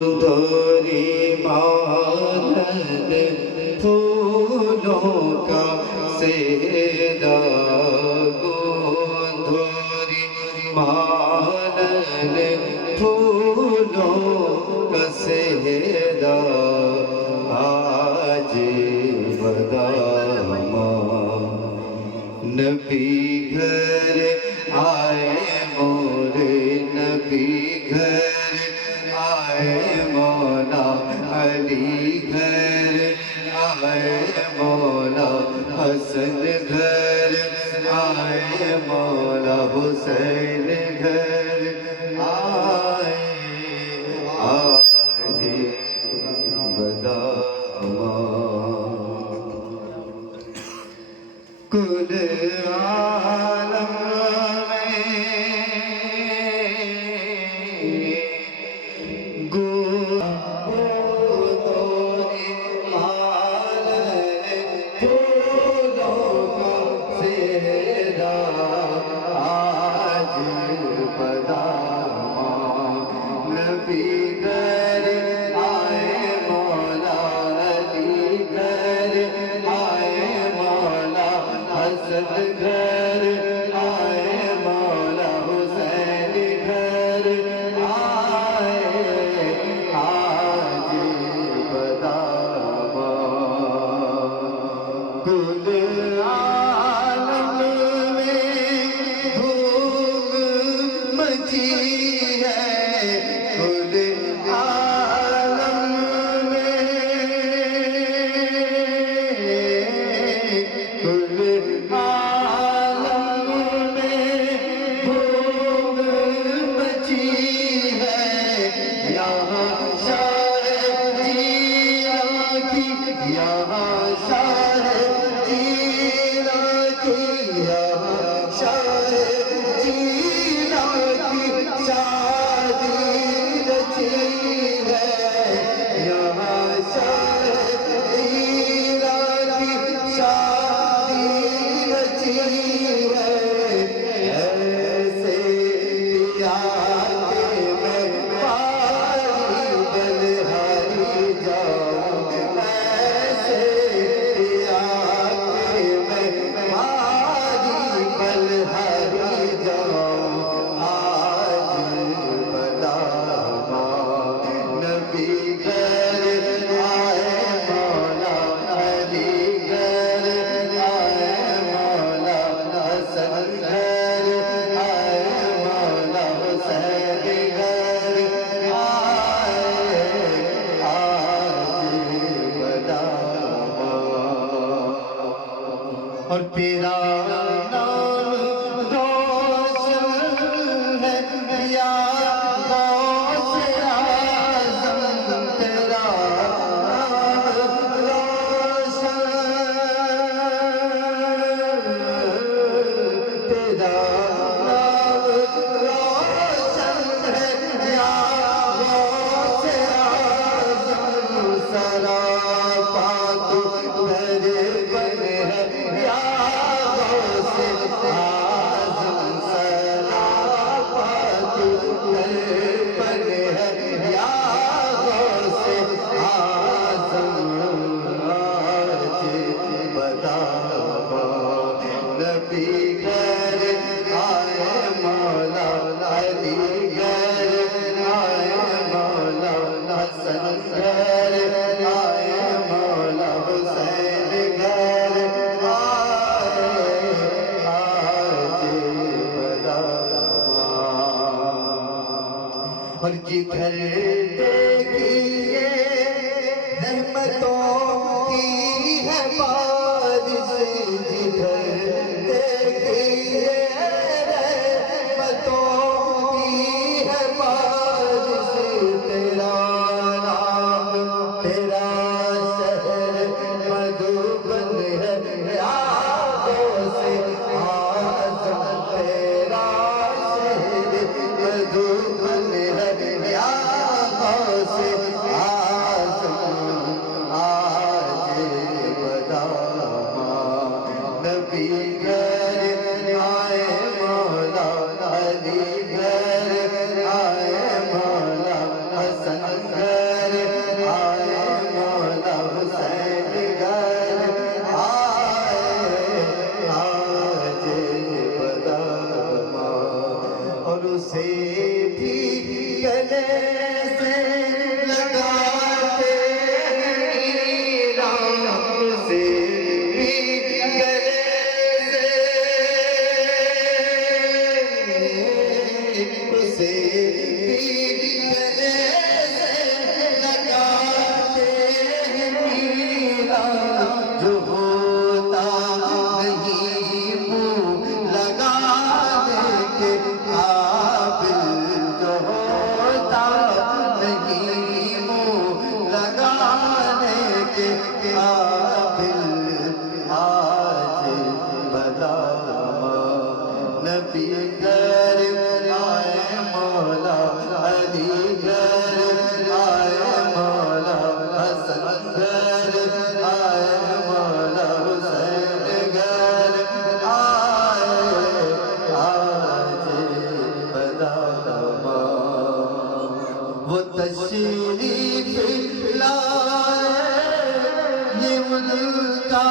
دھوری مانند پھولوں کا سیدا گندھوری مانند پھولوں کا سیدا آج بداماں نبی گھر آئے مورے نبی گھر آئے مولا علی گھر آئے مولا حسن گھر آئے مولا حسین گھر آئے آج بداماں کل عالم گھر آئے مولا حسین گھر آئے آج بداماں کل عالم میں دھوم مچی ہے کل عالم میں کل اور تیرا نام روشن ہے یا غوث اعظم تیرا نام روشن تیرا نام روشن ہے یا غوث اعظم سراپا تو تیرے بنے ہے اور جدھر دیکھیے رحمتوں کی ہے بارش جدھر دیکھیے رحمتوں کی ہے بارش تیرا نام تیرا شہر مدھوبن ہے یا غوث اعظم تیرا شہر مدھوبن ہے یا غوث اعظم تشریف لائے یہ ان کا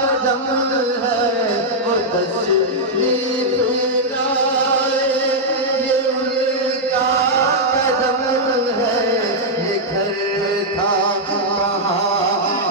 قدم ہے، وہ تشریف لائے یہ ان کا قدم ہے، یہ گھر تھا کہاں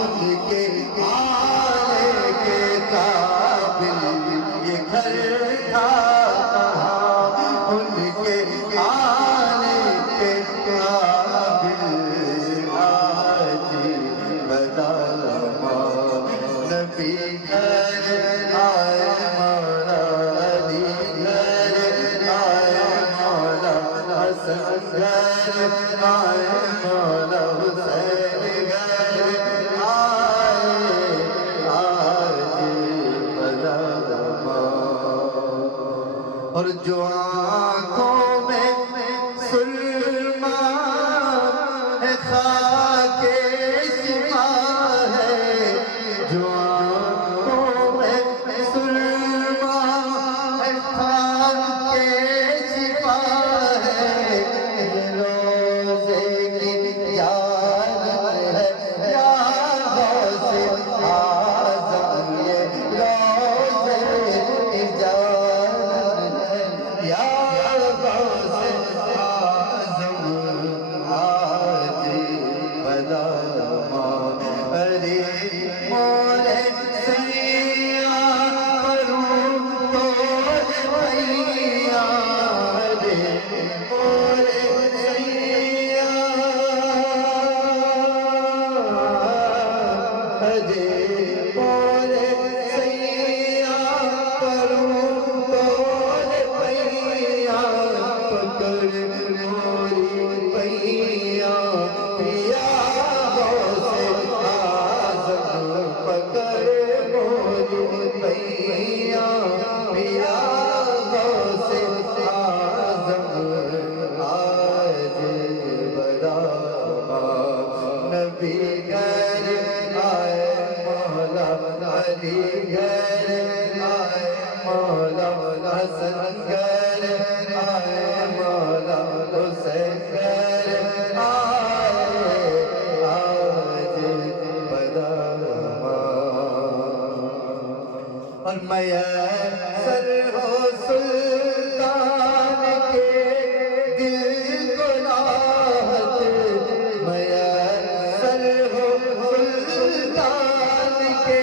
ان کے آنے کے قابل، یہ گھر تھا کہاں ان کے آنے کے قابل، آج بتا نبی گھر آئے مولا علی گھر آئے مولا حسن گھر آئے مولا حسین گھر آئے، آج بتا اور جو آنکھوں میں سرما ہے خاک شفا ہے، جو آنکھوں میں سرما ہے خاک شفا ہے، یہ روزے کی یاد ہے یا غوث اعظم، یہ روزے کی یاد یا غوث اعظم، آج بلا ارے مورے سیاں کروں تو بھیا، ارے مورے سیاں، ارے مورے سیاں کروں تو پکڑ موری پیا پیا غوث اعظم، پکڑ موری پیا پیا غوث اعظم، آج بلا نبی گھر آئے مولا علی گھر آئے مولا حسن گھر آئے مولا حسین گھر آئے، آج بلا اور میسر ہو سلطان کے دل کو راحت، میسر ہو سلطان کے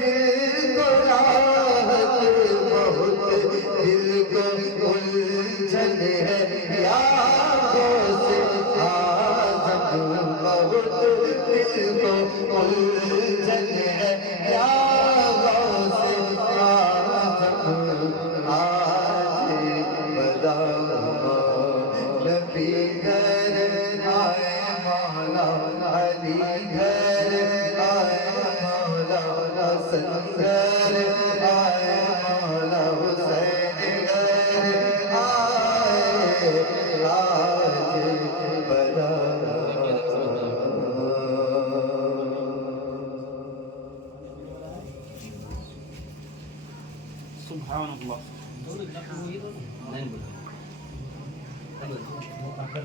دل کو راحت، بہت دل کو الجھن ہے یا غوث اعظم، بہت دل کو الجھن ہے یا غوث اعظم، آج بلا نبی گھر آئے مولا علی گھر آئے مولا حسن گھر آئے مولا حسین گھر آئے، آج بلا سبحان اللہ. Akan